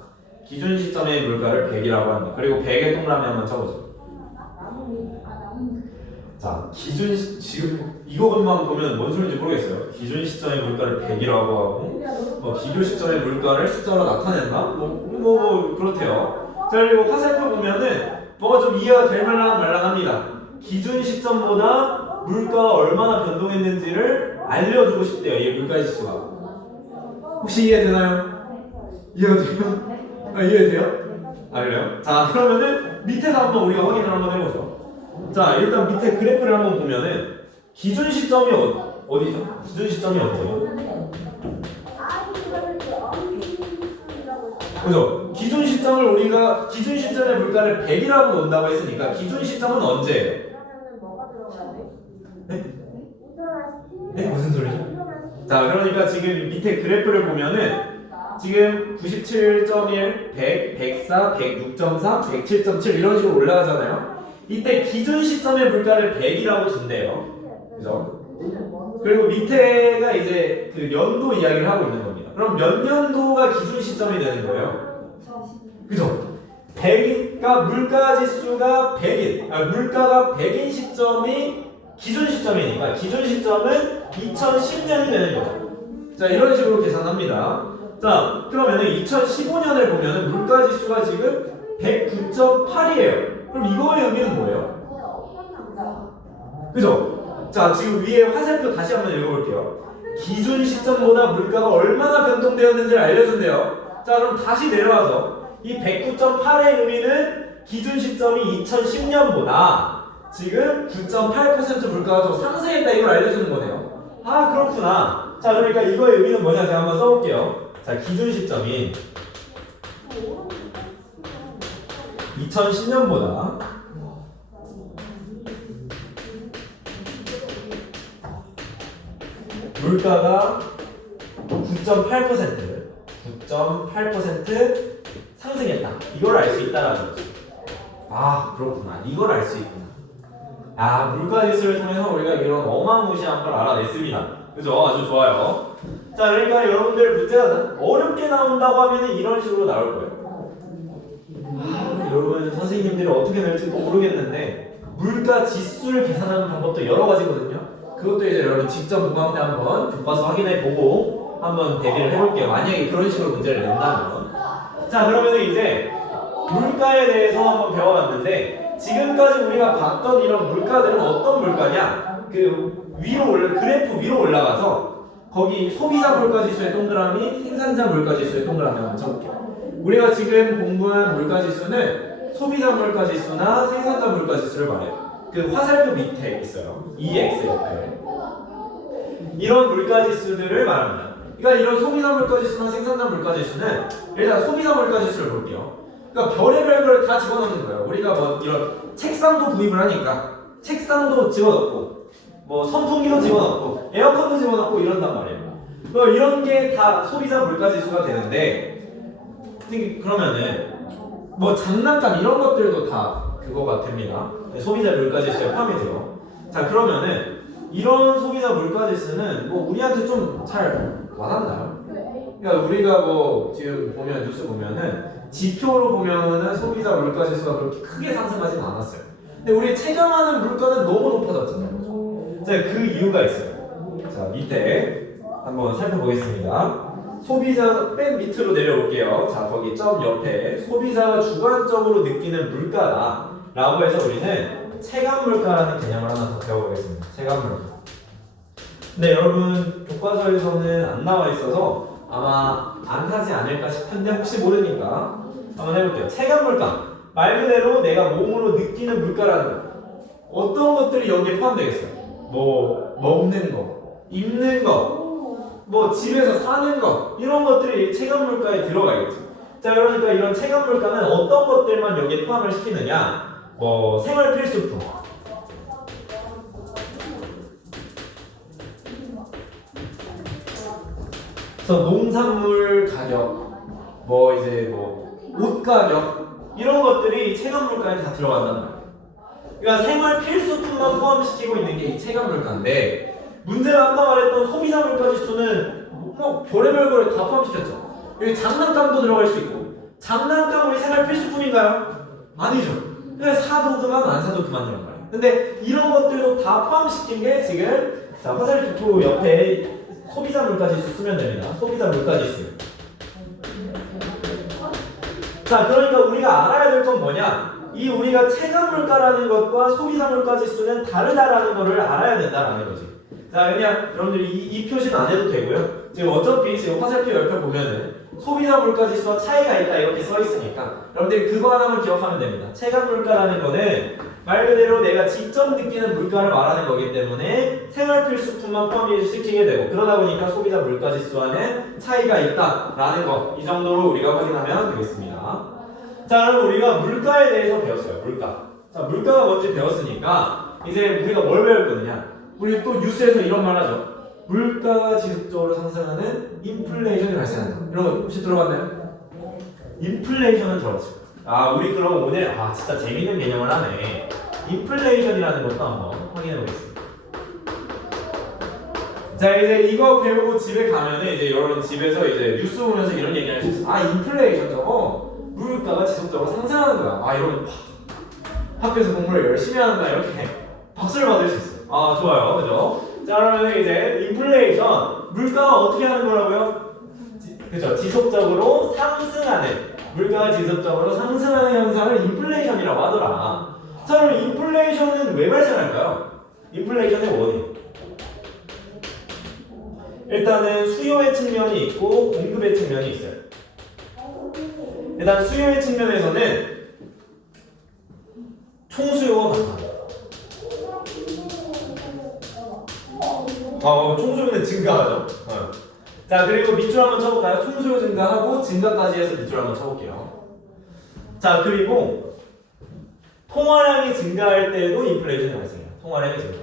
기준 시점의 물가를 100이라고 한다. 그리고 100의 동그라미 한번 쳐보죠. 자, 지금 이거만 보면 뭔 소리인지 모르겠어요. 기준 시점의 물가를 100이라고 하고 기준 시점의 물가를 숫자로 나타낸다? 뭐 그렇대요. 자, 그리고 화살표 보면은 뭐가 좀 이해가 될 말랑합니다. 기준 시점보다 물가가 얼마나 변동했는지를 알려주고 싶대요. 이 물가지수가. 혹시 이해되나요? 이해가 돼요? 이해돼요? 그래요? 자, 그러면은 밑에서 한번 우리가 확인을 한번 해보죠. 자, 일단 밑에 그래프를 한번 보면은 기준 시점이 어디죠? 기준 시점이 어디죠? 그죠? 기준 시점의 물가를 100이라고 놓는다고 했으니까 기준 시점은 언제예요? 네? 네? 무슨 소리죠? 자, 그러니까 지금 밑에 그래프를 보면은 지금 97.1, 100, 104, 106.3, 107.7 이런 식으로 올라가잖아요. 이때 기준 시점의 물가를 100이라고 준대요. 그죠? 그리고 밑에가 이제 그 연도 이야기를 하고 있는 겁니다. 그럼 몇 년도가 기준 시점이 되는 거예요? 그죠? 100그러니까 물가지수가 100인, 물가가 100인 시점이 기준 시점이니까 기준 시점은 2010년이 되는 거죠. 자, 이런 식으로 계산합니다. 자, 그러면은 2015년을 보면은 물가지수가 지금 109.8이에요. 그럼 이거의 의미는 뭐예요? 그죠? 자, 지금 위에 화살표 다시 한번 읽어볼게요. 기준 시점보다 물가가 얼마나 변동되었는지를 알려준대요. 자, 그럼 다시 내려와서 이 109.8의 의미는 기준 시점이 2010년보다 지금 9.8% 물가가 더 상승했다 이걸 알려주는 거네요. 아, 그렇구나. 자, 그러니까 이거의 의미는 뭐냐 제가 한번 써볼게요. 자, 기준 시점이 2010년보다 물가가 9.8% 상승했다. 이걸 알 수 있다라는 거죠. 아, 그렇구나. 이걸 알 수 있구나. 물가지수를 통해서 우리가 이런 어마무시한 걸 알아냈습니다. 그죠? 아주 좋아요. 자, 그러니까 여러분들 문제가 어렵게 나온다고 하면 이런 식으로 나올 거예요. 여러분 선생님들이 어떻게 낼지 모르겠는데 물가 지수를 계산하는 방법도 여러 가지거든요. 그것도 이제 여러분 직접 공강 때 한번 교과서 확인해 보고 한번 대비를 해볼게요. 만약에 그런 식으로 문제를 낸다면. 자, 그러면 이제 물가에 대해서 한번 배워봤는데 지금까지 우리가 봤던 이런 물가들은 어떤 물가냐? 그 그래프 위로 올라가서 거기 소비자 물가지수의 동그라미, 생산자 물가지수의 동그라미 한번 쳐볼게요. 우리가 지금 공부한 물가지수는 소비자 물가지수나 생산자 물가지수를 말해요. 그 화살표 밑에 있어요. EX 옆에. 이런 물가지수들을 말합니다. 그러니까 이런 소비자 물가지수나 생산자 물가지수는 일단 소비자 물가지수를 볼게요. 그러니까 별의별 걸 다 집어넣는 거예요. 우리가 뭐 이런 책상도 구입을 하니까 책상도 집어넣고 뭐 선풍기도 집어넣고 에어컨도 집어넣고 이런단 말이에요. 뭐 이런 게 다 소비자 물가지수가 되는데 그러면은 뭐 장난감 이런 것들도 다 그거가 됩니다. 소비자 물가지수에 포함이 돼요. 자, 그러면은 이런 소비자 물가지수는 뭐 우리한테 좀 잘 와닿나요? 그러니까 우리가 뭐 지금 보면 뉴스 보면은 지표로 보면은 소비자 물가지수가 그렇게 크게 상승하진 않았어요. 근데 우리 체감하는 물가는 너무 높아졌잖아요. 자, 그 이유가 있어요. 자, 밑에 한번 살펴보겠습니다. 소비자 맨 밑으로 내려올게요. 자, 거기 점 옆에 소비자가 주관적으로 느끼는 물가다 라고 해서 우리는 체감 물가라는 개념을 하나 더 배워보겠습니다. 체감 물가. 근데 여러분 교과서에서는 안 나와 있어서 아마 안 하지 않을까 싶은데 혹시 모르니까 한번 해볼게요. 체감 물가. 말 그대로 내가 몸으로 느끼는 물가라는 거. 어떤 것들이 여기에 포함되겠어요? 뭐 먹는 거, 입는 거, 뭐 집에서 사는 거 이런 것들이 체감 물가에 들어가겠죠. 자, 그러니까 이런 체감 물가는 어떤 것들만 여기에 포함을 시키느냐? 뭐 생활 필수품. 그래서 농산물 가격, 뭐 이제 뭐 옷 가격 이런 것들이 체감 물가에 다 들어간단 말이에요. 그러니까 생활 필수품만 포함시키고 있는 게 이 체감 물가인데 문제가 아까 말했던 소비자 물가 지수는 뭐 별의별 걸 다 포함시켰죠. 여기 장난감도 들어갈 수 있고 장난감 우리 생활 필수품인가요? 아니죠. 그냥 사도 그만 안 사도 그만이란 말이에요. 근데 이런 것들도 다 포함시킨 게 지금 자, 화살표 옆에 소비자 물가지수 쓰면 됩니다. 소비자 물가지수. 자, 그러니까 우리가 알아야 될 건 뭐냐? 이 우리가 체감 물가라는 것과 소비자 물가지수는 다르다라는 것을 알아야 된다라는 거지. 자, 그냥 여러분들이 이 표시는 안 해도 되고요. 지금 어차피 지금 화살표 옆에 보면은 소비자 물가지수와 차이가 있다 이렇게 써 있으니까 여러분들이 그거 하나만 기억하면 됩니다. 체감 물가라는 거는 말 그대로 내가 직접 느끼는 물가를 말하는 거기 때문에 생활 필수품만 포함시키게 되고 그러다 보니까 소비자 물가지수와는 차이가 있다라는 거 이 정도로 우리가 확인하면 되겠습니다. 자, 그럼 우리가 물가에 대해서 배웠어요. 물가. 자, 물가가 뭔지 배웠으니까 이제 우리가 뭘 배울 거느냐? 우리 또 뉴스에서 이런 말 하죠. 물가가 지속적으로 상승하는 인플레이션이 발생한다. 이런 거 혹시 들어봤나요? 인플레이션은 들어봤죠. 우리 그럼 오늘 진짜 재밌는 개념을 하네. 인플레이션이라는 것도 한번 확인해 보겠습니다. 자, 이제 이거 배우고 집에 가면은 이제 여러분 집에서 이제 뉴스 보면서 이런 얘기 할 수 있어요. 인플레이션 저거 물가가 지속적으로 상승하는 거야. 이러면 학교에서 공부를 열심히 하는 거야. 이렇게 박수를 받을 수 있어요. 좋아요. 그죠? 자, 그러면 이제 인플레이션 물가가 어떻게 하는 거라고요? 그죠? 지속적으로 상승하는 물가가 지속적으로 상승하는 현상을 인플레이션이라고 하더라. 자, 그럼 인플레이션은 왜 발생할까요? 인플레이션의 원인. 일단은 수요의 측면이 있고 공급의 측면이 있어요. 일단 수요의 측면에서는 총수요가 많다. 총수요는 증가하죠. 자, 그리고 밑줄 한번 쳐볼까요? 총수요 증가하고 증가까지 해서 밑줄 한번 쳐볼게요. 자, 그리고 통화량이 증가할 때에도 인플레이션이 발생해요. 통화량이 증가.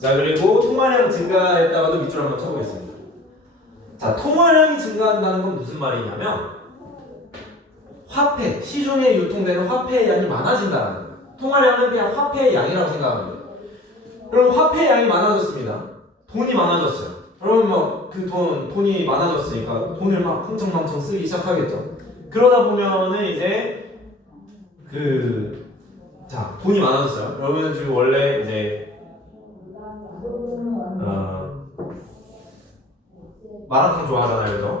자, 그리고 통화량 증가했다가도 밑줄 한번 쳐보겠습니다. 자, 통화량이 증가한다는 건 무슨 말이냐면 화폐, 시중에 유통되는 화폐의 양이 많아진다는 거예요. 통화량은 그냥 화폐의 양이라고 생각하면 돼요. 그럼 화폐의 양이 많아졌습니다. 돈이 많아졌어요. 그러면 그 돈이 많아졌으니까 돈을 막 흥청망청 쓰기 시작하겠죠. 그러다 보면은 이제 돈이 많아졌어요. 그러면 지금 원래 이제 마라탕 좋아하잖아요, 그죠?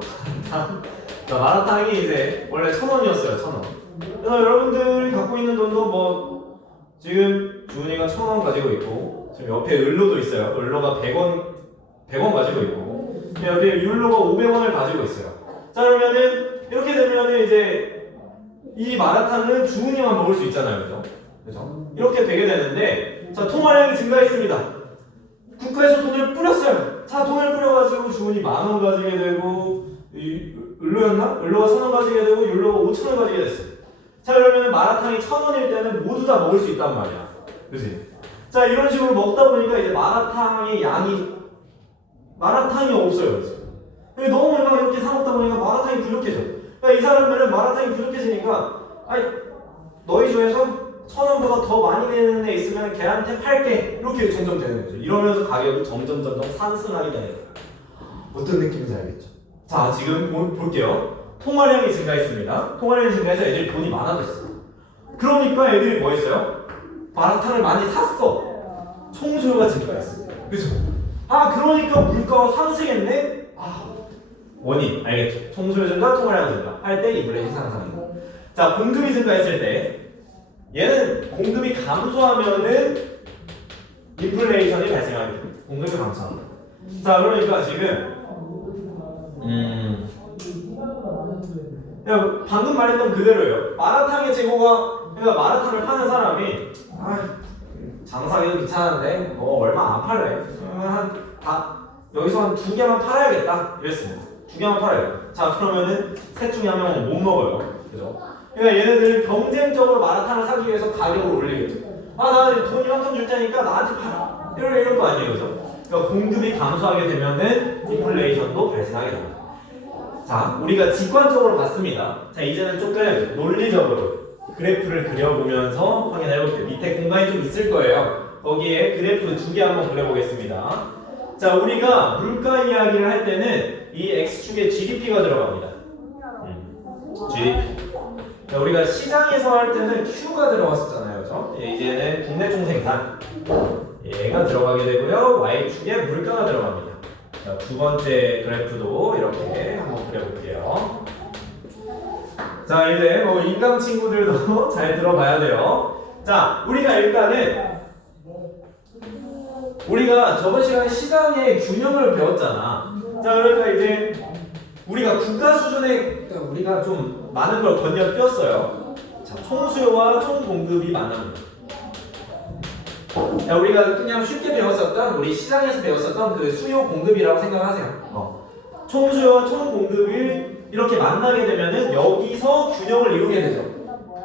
자, 마라탕이 이제 원래 1,000원이었어요, 1,000원. 그래서 여러분들이 갖고 있는 돈도 뭐 지금 주은이가 1,000원 가지고 있고 지금 옆에 을로도 있어요. 을로가 100원 가지고 있고 옆에 율로가 500원을 가지고 있어요. 자, 그러면은 이렇게 되면은 이제 이 마라탕은 주은이만 먹을 수 있잖아요, 그죠? 그죠? 이렇게 되게 되는데, 자, 통화량이 증가했습니다. 국가에서 돈을 뿌렸어요. 자, 돈을 뿌려가지고 주은이 10,000원 가지게 되고, 을로였나? 을로가 1,000원 가지게 되고, 율로가 5,000원 가지게 됐어요. 자, 그러면 마라탕이 1,000원일 때는 모두 다 먹을 수 있단 말이야. 그치? 자, 이런 식으로 먹다 보니까 이제 마라탕이 없어요. 그치? 너무 막 이렇게 사먹다 보니까 마라탕이 부족해져. 그러니까 이 사람들은 마라탕이 부족해지니까, 아니, 너희 중에서 1,000원보다 더 많이 되는 애 있으면 걔한테 팔게. 이렇게 점점 되는 거죠. 이러면서 가격이 점점 상승하게 되는 거예요. 어떤 느낌인지 알겠죠? 자, 지금 볼게요. 통화량이 증가했습니다. 통화량이 증가해서 애들이 돈이 많아졌어. 그러니까 애들이 뭐 했어요? 마라탕을 많이 샀어. 총수요가 증가했어. 그죠? 아, 그러니까 물가가 상승했네? 원인, 알겠죠? 총수요 증가, 통화량 증가. 할 때 인플레이션 상승하는 거. 자, 공급이 증가했을 때 얘는 공급이 감소하면은 인플레이션이 발생하게 됩니다. 공급이 감소한다. 자, 그러니까 지금 그냥 방금 말했던 그대로예요. 마라탕의 재고가, 그러니까 마라탕을 파는 사람이 장사하기도 귀찮은데 얼마 안 팔래. 여기서 한 2개만 팔아야겠다 이랬습니다. 2개만 팔아야겠다. 자, 그러면은 셋 중에 한 명은 못 먹어요. 그죠? 그러니까 얘네들은 경쟁적으로 마라탕을 사기 위해서 가격을 올리겠죠. 나 돈 이만큼 줄 테니까 나한테 팔아. 이럴 거 아니에요, 그죠? 그러니까 공급이 감소하게 되면은 인플레이션도 발생하게 됩니다. 자, 우리가 직관적으로 봤습니다. 자, 이제는 조금 논리적으로 그래프를 그려보면서 확인해 볼게요. 밑에 공간이 좀 있을 거예요. 거기에 그래프 2개 한번 그려보겠습니다. 자, 우리가 물가 이야기를 할 때는 이 X축에 GDP가 들어갑니다. GDP. 자, 우리가 시장에서 할 때는 Q가 들어갔었잖아요, 그죠? 이제는 국내 총생산 얘가 들어가게 되고요. Y축에 물가가 들어갑니다. 자, 두 번째 그래프도 이렇게 한번 그려볼게요. 자, 이제 인강 친구들도 잘 들어봐야 돼요. 자, 우리가 일단은 우리가 저번 시간에 시장의 균형을 배웠잖아. 자, 그러니까 이제 우리가 국가 수준의 우리가 좀 많은 걸 건너뛰었어요. 자, 총수요와 총공급이 만납니다. 자, 우리가 그냥 쉽게 배웠었던 우리 시장에서 배웠었던 그 수요 공급이라고 생각하세요. 총수요와 총공급이 이렇게 만나게 되면은 여기서 균형을 이루게 되죠.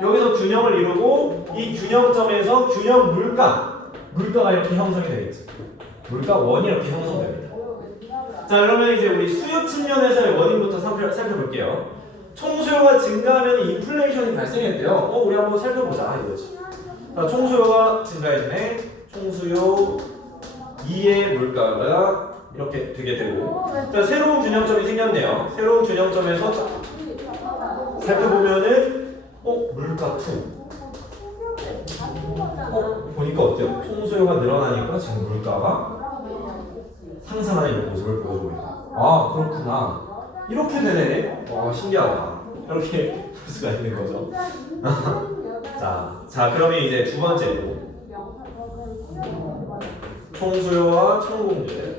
여기서 균형을 이루고 이 균형점에서 균형 물가가 이렇게 형성이 되겠죠. 물가 원이 이렇게 형성됩니다. 자, 그러면 이제 우리 수요 측면에서의 원인부터 살펴볼게요. 총수요가 증가하면 인플레이션이 발생했대요. 우리 한번 살펴보자 이거지. 자, 총수요가 증가해지네. 총수요 2의 물가가 이렇게 되게 되고, 자, 새로운 균형점이 생겼네요. 새로운 균형점에서 살펴보면은 물가 2. 보니까 어때요? 총수요가 늘어나니까 지금 물가가 상승하는 모습을 보여주고 있다. 그렇구나. 이렇게 되네. 신기하다. 이렇게 볼 수가 있는 거죠. 자, 그러면 이제 두 번째로 총수요와 총공급.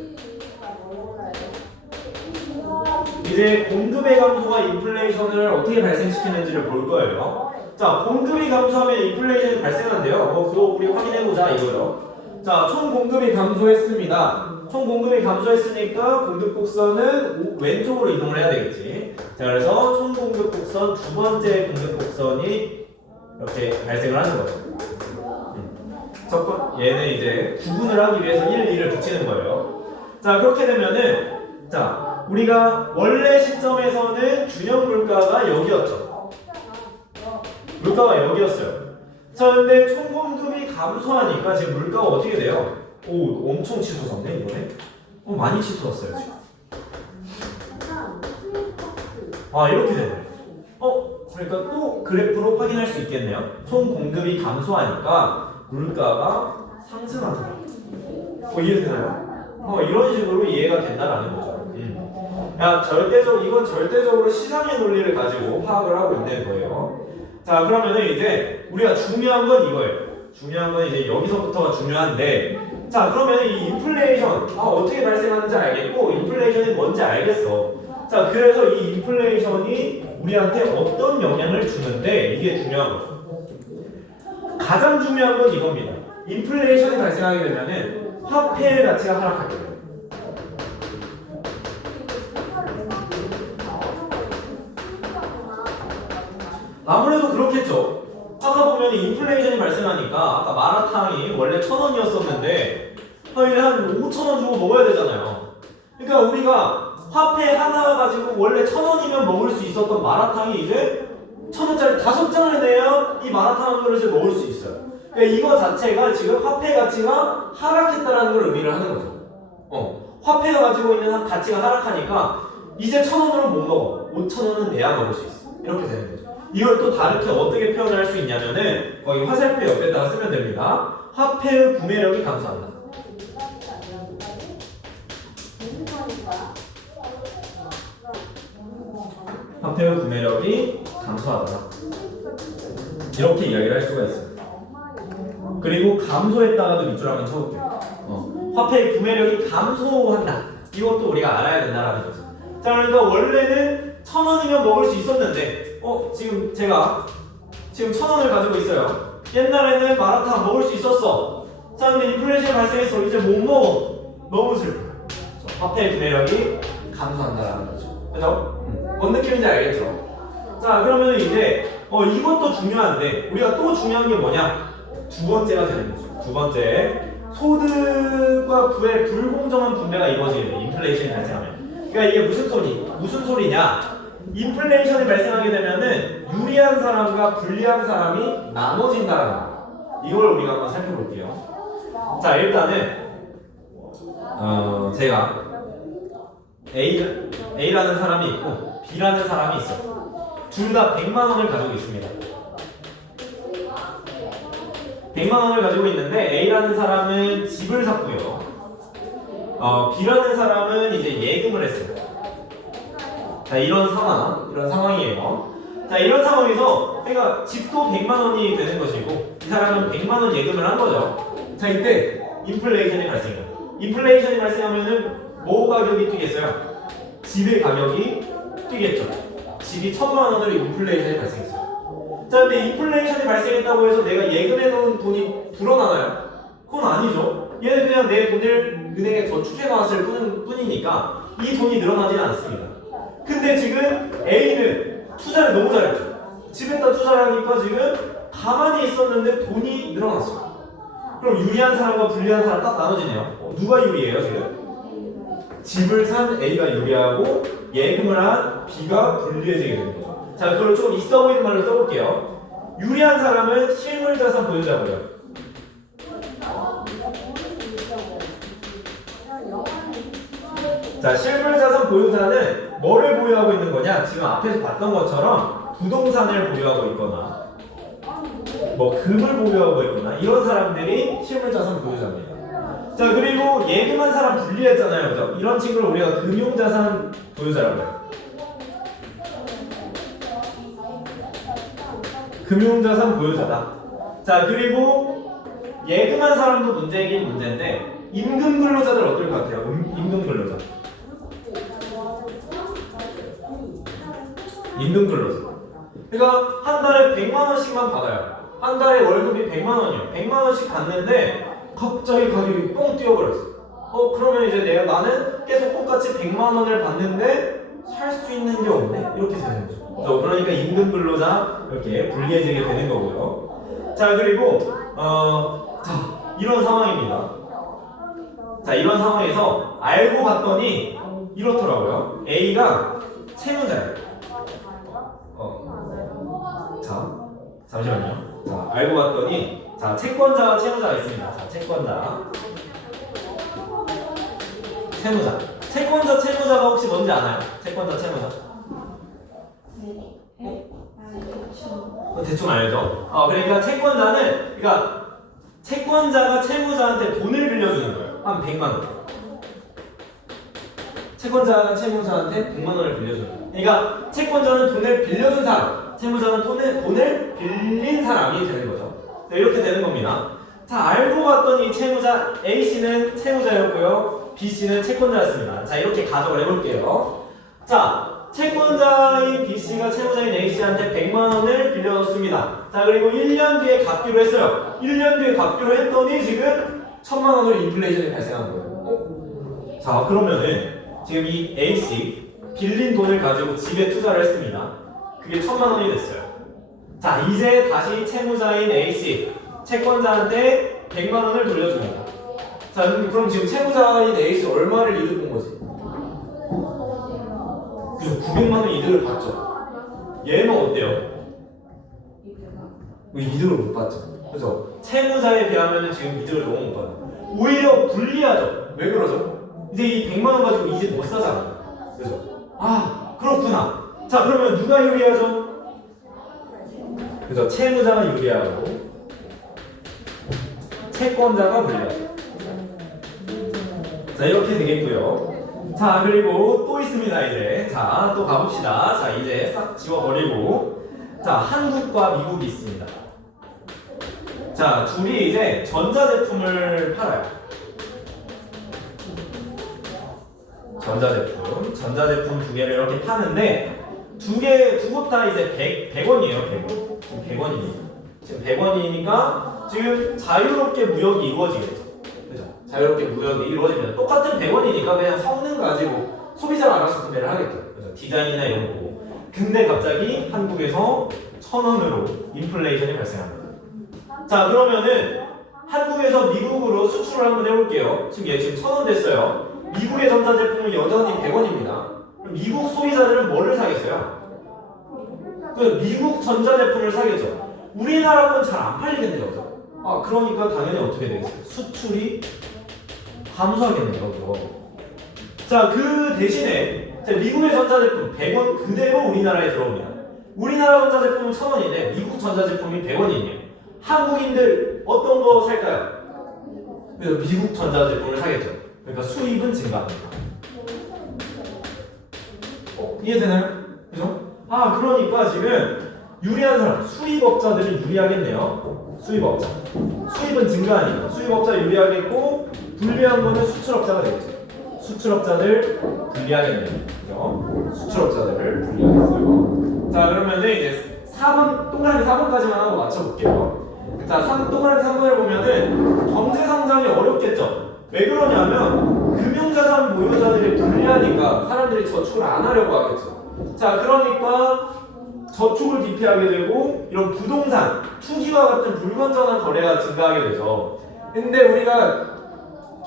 이제 공급의 감소가 인플레이션을 어떻게 발생시키는지를 볼 거예요. 자, 공급이 감소하면 인플레이션이 발생한대요. 그거 우리 확인해보자 이거요. 자, 총 공급이 감소했습니다. 총 공급이 감소했으니까 공급 곡선은 왼쪽으로 이동을 해야 되겠지. 자, 그래서 총 공급 곡선 두 번째 공급 곡선이 이렇게 발생을 하는 거죠. 얘는 이제 구분을 하기 위해서 1, 2를 붙이는 거예요. 자, 그렇게 되면은 우리가 원래 시점에서는 균형 물가가 여기였죠. 물가가 여기였어요. 자, 근데 총공급이 감소하니까 지금 물가가 어떻게 돼요? 오, 엄청 치솟았네 이번에. 많이 치솟았어요 지금. 아, 이렇게 되네. 그러니까 또 그래프로 확인할 수 있겠네요. 총 공급이 감소하니까 물가가 상승하더라. 이해되나요? 이런 식으로 이해가 된다라는 거죠. 이건 절대적으로 시장의 논리를 가지고 파악을 하고 있는 거예요. 자, 그러면은 이제 우리가 중요한 건 이거예요. 중요한 건 이제 여기서부터가 중요한데, 자, 그러면 이 인플레이션 어떻게 발생하는지 알겠고, 인플레이션이 뭔지 알겠어. 자, 그래서 이 인플레이션이 우리한테 어떤 영향을 주는데 이게 중요한 거죠. 가장 중요한 건 이겁니다. 인플레이션이 발생하게 되면은 화폐의 가치가 하락하게 돼요. 아무래도 그렇겠죠. 아까 보면 인플레이션이 발생하니까 아까 마라탕이 원래 1,000원이었었는데 한 5,000원 주고 먹어야 되잖아요. 그러니까 우리가 화폐 하나 가지고 원래 1,000원이면 먹을 수 있었던 마라탕이 이제 1,000원짜리 5장을 내야 이 마라탕 한 그릇을 먹을 수 있어요. 그러니까 이거 자체가 지금 화폐 가치가 하락했다라는 걸 의미를 하는 거죠. 화폐가 가지고 있는 가치가 하락하니까 이제 1,000원으로 못 먹어. 5,000원은 내야 먹을 수 있어. 이렇게 되는 거죠. 이걸 또 다르게 어떻게 표현을 할 수 있냐면은 거기 화살표 옆에다가 쓰면 됩니다. 화폐의 구매력이 감소한다. 화폐의 구매력이 감소하다. 이렇게 이야기를 할 수가 있어요. 그리고 감소했다가도 밑줄 한번 쳐볼게요. 화폐의 구매력이 감소한다. 이것도 우리가 알아야 된다라는 거죠. 자, 그러니까 원래는 1,000원이면 먹을 수 있었는데 지금 제가 1,000원을 가지고 있어요. 옛날에는 마라탕 먹을 수 있었어. 자, 근데 인플레이션이 발생했어. 이제 못 먹어. 너무 슬퍼. 화폐의 구매력이 감소한다라는 거죠. 그죠? 뭔 느낌인지 알겠죠? 자, 그러면 이제 이것도 중요한데 우리가 또 중요한 게 뭐냐? 두 번째가 되는 거죠. 두 번째, 소득과 부의 불공정한 분배가 이루어지게 돼. 인플레이션이 발생하면. 그러니까 이게 무슨 소리냐? 인플레이션이 발생하게 되면은 유리한 사람과 불리한 사람이 나눠진다는 거. 이걸 우리가 한번 살펴볼게요. 자, 일단은 제가 A라는 사람이 있고 B라는 사람이 있어요. 둘 다 100만 원을 가지고 있습니다. 100만 원을 가지고 있는데 A라는 사람은 집을 샀고요. B라는 사람은 이제 예금을 했어요. 자, 이런 상황이에요. 자, 이런 상황에서 그러니까 집도 100만 원이 되는 것이고 이 사람은 100만 원 예금을 한 거죠. 자, 이때 인플레이션이 발생해요. 인플레이션이 발생하면은 뭐 가격이 뛰겠어요? 집의 가격이 뛰겠죠. 집이 1,000만 원으로 인플레이션이 발생했어요. 자, 근데 인플레이션이 발생했다고 해서 내가 예금해 놓은 돈이 불어나나요? 그건 아니죠. 얘는 그냥 내 돈을 은행에 저축해 놨을 뿐이니까 이 돈이 늘어나지는 않습니다. 근데 지금 A는 투자를 너무 잘했죠. 집에다 투자를 하니까 지금 가만히 있었는데 돈이 늘어났어요. 그럼 유리한 사람과 불리한 사람 딱 나눠지네요. 누가 유리해요 지금? 집을 산 A가 유리하고 예금을 한 B가 불리해지게 되는 거죠. 자, 그걸 좀 있어 보이는 말로 써볼게요. 유리한 사람은 실물자산 보유자고요. 자, 실물자산 보유자는 뭐를 보유하고 있는 거냐? 지금 앞에서 봤던 것처럼 부동산을 보유하고 있거나 뭐 금을 보유하고 있거나 이런 사람들이 실물자산 보유자입니다. 자, 그리고 예금한 사람 분리했잖아요, 그죠? 이런 친구를 우리가 금융자산 보유자라고 해요. 금융자산 보유자다. 자, 그리고 예금한 사람도 문제이긴 문제인데 임금 근로자들 어떨 것 같아요? 임금 근로자. 임금 근로자. 그러니까 한 달에 100만 원씩만 받아요. 한 달에 월급이 100만 원이요. 100만 원씩 받는데 갑자기 가격이 뻥 뛰어버렸어. 그러면 이제 나는 계속 똑같이 100만 원을 받는데 살 수 있는 게 없네? 이렇게 되는 거죠. 그러니까 임금 근로자 이렇게 불리해지게 되는 거고요. 자, 그리고 자, 이런 상황입니다. 자, 이런 상황에서 알고 봤더니 이렇더라고요. A가 채무자예요. 잠시만요. 자, 알고 봤더니 자, 채권자와 채무자가 있습니다. 자, 채권자, 채무자. 채권자, 채무자가 혹시 뭔지 아나요? 채권자, 채무자. 네. 그렇죠. 대충 알죠? 그러니까 채권자는 그러니까 채권자가 채무자한테 돈을 빌려주는 거예요. 한 100만 원. 채권자가 채무자한테 100만 원을 빌려주는 거예요. 그러니까 채권자는 돈을 빌려준 사람, 채무자는 돈을 빌린 사람이 되는 거죠. 네, 이렇게 되는 겁니다. 자, 알고 봤더니 채무자 A씨는 채무자였고요. B씨는 채권자였습니다. 자, 이렇게 가정을 해볼게요. 자, 채권자인 B씨가 채무자인 A씨한테 100만 원을 빌려줬습니다. 자, 그리고 1년 뒤에 갚기로 했어요. 1년 뒤에 갚기로 했더니 지금 1000만 원으로 인플레이션이 발생한 거예요. 자, 그러면은 지금 이 A씨 빌린 돈을 가지고 집에 투자를 했습니다. 그게 1000만 원이 됐어요. 자, 이제 다시 채무자인 A씨 채권자한테 100만 원을 돌려줍니다. 자, 그럼 지금 채무자인 A씨 얼마를 이득 본 거지? 그죠? 900만 원 이득을 봤죠. 얘는 어때요? 이득을 못 봤죠. 그죠? 채무자에 비하면 지금 이득을 너무 못 받아요. 오히려 불리하죠. 왜 그러죠? 이제 이 100만 원 가지고 이제 못 사잖아요. 그죠? 아, 그렇구나. 자, 그러면 누가 유리하죠? 그죠? 채무자가 유리하고 채권자가 불리하죠. 자, 이렇게 되겠고요. 자, 그리고 또 있습니다. 이제 자, 또 가봅시다. 자, 이제 싹 지워버리고 자, 한국과 미국이 있습니다. 자, 둘이 이제 전자제품을 팔아요. 전자제품 두 개를 이렇게 파는데 두 곳 다 이제 100원이에요. 100원. 지금 100원입니다. 지금 100원이니까 지금 자유롭게 무역이 이루어지겠죠. 그죠? 자유롭게 무역이 이루어지면 똑같은 100원이니까 그냥 성능 가지고 소비자가 알아서 구매를 하겠죠. 그죠? 디자인이나 이런 거 보고. 근데 갑자기 한국에서 1000원으로 인플레이션이 발생합니다. 자, 그러면은 한국에서 미국으로 수출을 한번 해볼게요. 지금 얘 지금 1000원 됐어요. 미국의 전자제품은 여전히 100원입니다. 그럼 미국 소비자들은 뭐를 사겠어요? 그 미국 전자제품을 사겠죠. 우리나라 건 잘 안 팔리겠네요. 그죠? 그러니까 당연히 어떻게 되겠어요? 수출이 감소하겠네요. 그죠? 자, 그 대신에 미국의 전자제품 100원 그대로 우리나라에 들어옵니다. 우리나라 전자제품은 1000원인데 미국 전자제품이 100원이에요. 한국인들 어떤 거 살까요? 그래서 미국 전자제품을 사겠죠. 그러니까 수입은 증가합니다. 이해되나요? 그죠? 그러니까 지금 유리한 사람, 수입업자들이 유리하겠네요. 수입업자. 수입은 증가하니까 수입업자 유리하겠고 불리한 거는 수출업자가 되겠죠. 수출업자들 불리하겠네요. 그죠? 수출업자들을 불리하겠어요. 자, 그러면은 이제 4번, 동그라미 4번까지만 하고 맞춰볼게요. 자, 동그라미 3번을 보면은 경제 성장이 어렵겠죠. 왜 그러냐면 금융자산 보유자들이 불리하니까 사람들이 저축을 안 하려고 하겠죠. 자, 그러니까 저축을 기피하게 되고 이런 부동산, 투기와 같은 불건전한 거래가 증가하게 되죠. 근데 우리가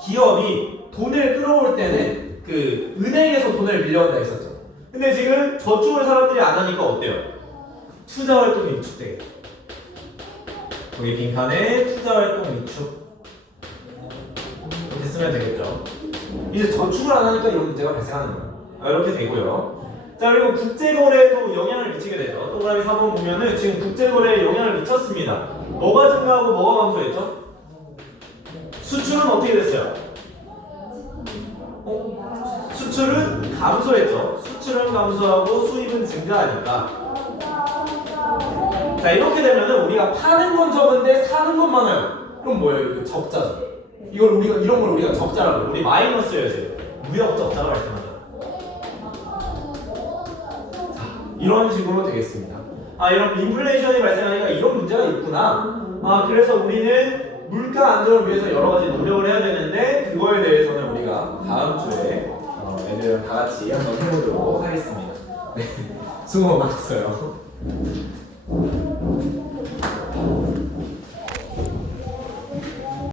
기업이 돈을 끌어올 때는 그 은행에서 돈을 빌려온다 했었죠. 근데 지금 저축을 사람들이 안 하니까 어때요? 투자 활동이 위축되겠죠. 여기 빈칸에 투자 활동 위축 이렇게 쓰면 되겠죠. 이제 저축을 안 하니까 이런 문제가 발생하는 거예요. 이렇게 되고요. 자, 그리고 국제거래에도 영향을 미치게 되죠. 동그라미 4번 보면은 지금 국제거래에 영향을 미쳤습니다. 뭐가 증가하고 뭐가 감소했죠? 수출은 어떻게 됐어요? 수출은 감소했죠. 수출은 감소하고 수입은 증가하니까. 자, 이렇게 되면은 우리가 파는 건 적은데 사는 건 많아요. 그럼 뭐예요? 이거 적자죠. 이런 걸 우리가 적자라고 해요. 우리 마이너스여야지. 무역 적자가 발생하죠. 자, 이런 식으로 되겠습니다. 이런 인플레이션이 발생하니까 이런 문제가 있구나. 그래서 우리는 물가 안정을 위해서 여러 가지 노력을 해야 되는데 그거에 대해서는 우리가 다음 주에 애들이랑 다 같이 한번 해보도록 하겠습니다. 네, 수고 많았어요.